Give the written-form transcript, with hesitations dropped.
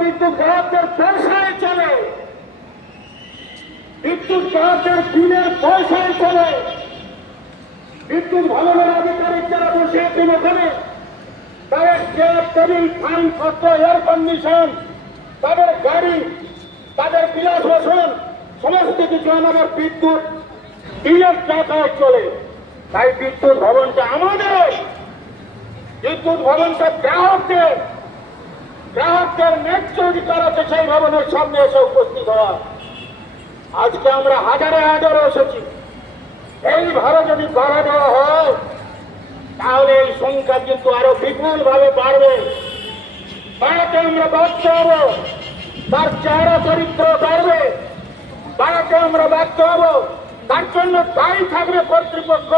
বিদ্যুৎ গ্রাহকদের পয়সায় চলে, বিদ্যুৎ গ্রাহকদের বিলের পয়সায় চলে। বিদ্যুৎ ভবনের আধিকারিক যারা বসে আছেন ওখানে, তাদের চেয়ার টেবিল ফাইন পত্র এয়ার কন্ডিশন, তাদের গাড়ি, তাদের বিলাস বসন সমস্ত কিছু আমাদের বিদ্যুৎ বিলের টাকায় চলে। তাই বিদ্যুৎ ভবনটা আমাদের, বিদ্যুৎ ভবনটা গ্রাহকদের, গ্রাহকদের ন্যায্য অধিকার আছে সেই ভবনের সামনে এসে উপস্থিত হওয়া। আজকে আমরা হাজারে হাজারে এসেছি। এইভাবে যদি বাড়া দেওয়া হয় তাহলে এই সংখ্যা কিন্তু আরো বিপুল ভাবে বাড়বে। বাড়াতে আমরা বাধ্য হব, তার চেহারা চরিত্র বাড়বে, বাড়াতে আমরা বাধ্য হব। তার জন্য দায়ী থাকবে কর্তৃপক্ষ।